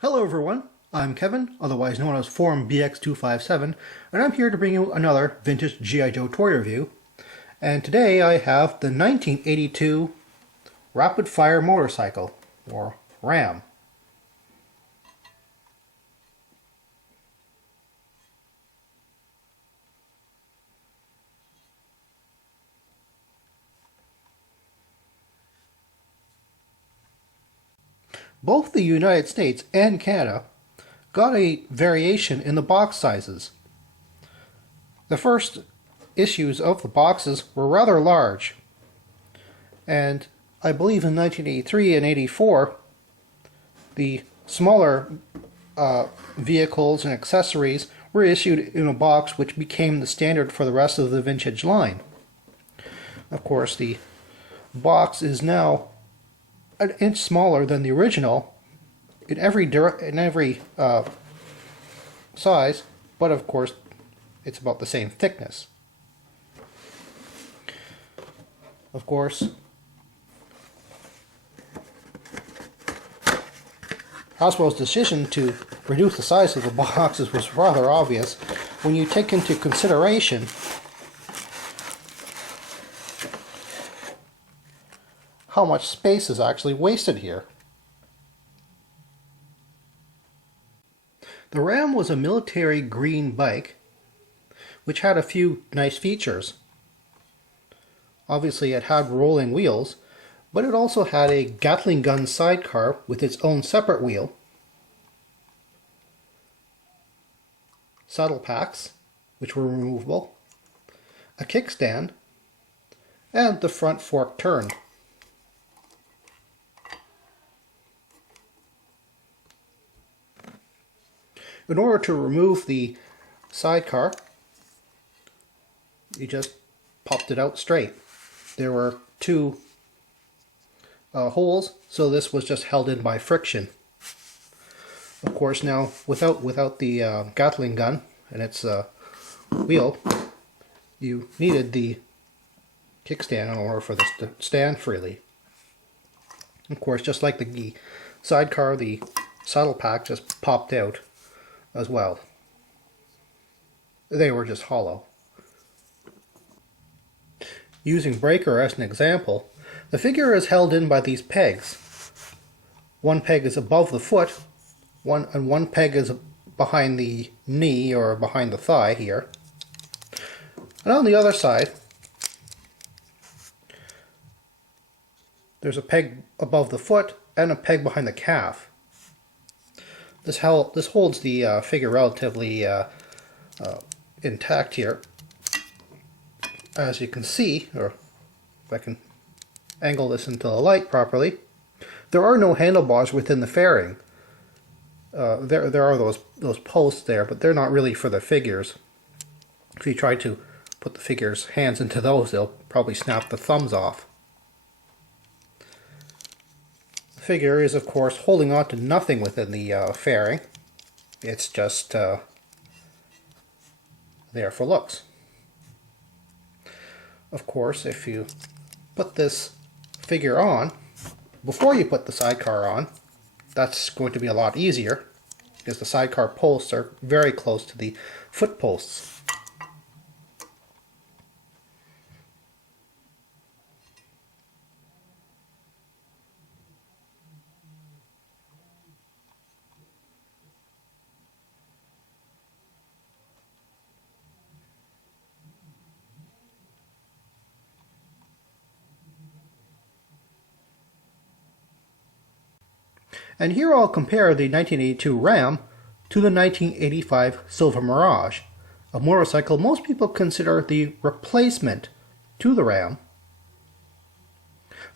Hello everyone, I'm Kevin, otherwise known as Forum BX257, and I'm here to bring you another vintage G.I. Joe toy review. And today I have the 1982 Rapid Fire Motorcycle, or RAM. Both the United States and Canada got a variation in the box sizes. The first issues of the boxes were rather large, and I believe in 1983 and 84 the smaller vehicles and accessories were issued in a box which became the standard for the rest of the vintage line. Of course, the box is now an inch smaller than the original in every size, but of course it's about the same thickness. Of course, Hasbro's decision to reduce the size of the boxes was rather obvious when you take into consideration how much space is actually wasted here. The Ram was a military green bike which had a few nice features. Obviously it had rolling wheels, but it also had a Gatling gun sidecar with its own separate wheel, saddle packs which were removable, a kickstand, and the front fork turned. In order to remove the sidecar, you just popped it out straight. There were two holes, so this was just held in by friction. Of course, now without the Gatling gun and its wheel, you needed the kickstand in order for this to stand freely. Of course, just like the sidecar, the saddle pack just popped out as well. They were just hollow. Using Breaker as an example, the figure is held in by these pegs. One peg is above the foot, one peg is behind the knee or behind the thigh here. And on the other side, there's a peg above the foot and a peg behind the calf. This holds the figure relatively intact here. As you can see, or if I can angle this into the light properly, there are no handlebars within the fairing. There are those posts there, but they're not really for the figures. If you try to put the figure's hands into those, they'll probably snap the thumbs off. The figure is, of course, holding on to nothing within the fairing. It's just there for looks. Of course, if you put this figure on, before you put the sidecar on, that's going to be a lot easier, because the sidecar posts are very close to the foot posts. And here I'll compare the 1982 Ram to the 1985 Silver Mirage, a motorcycle most people consider the replacement to the Ram.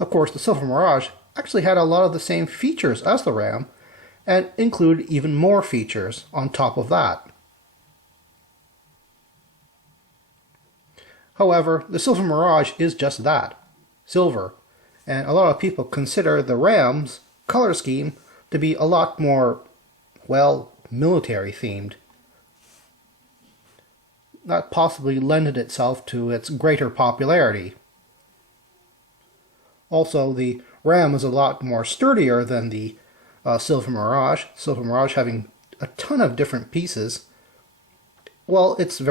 Of course, the Silver Mirage actually had a lot of the same features as the Ram, and included even more features on top of that. However, the Silver Mirage is just that, silver, and a lot of people consider the Ram's color scheme to be a lot more, well, military themed. That possibly lended itself to its greater popularity. Also, the Ram is a lot more sturdier than the Silver Mirage. Silver Mirage having a ton of different pieces. Well, it's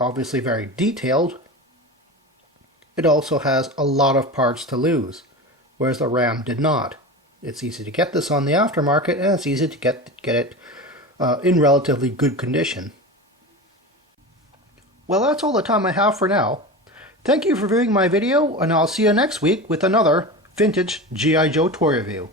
obviously very detailed. It also has a lot of parts to lose, whereas the Ram did not. It's easy to get this on the aftermarket, and it's easy to get it in relatively good condition. Well, that's all the time I have for now. Thank you for viewing my video, and I'll see you next week with another vintage G.I. Joe toy review.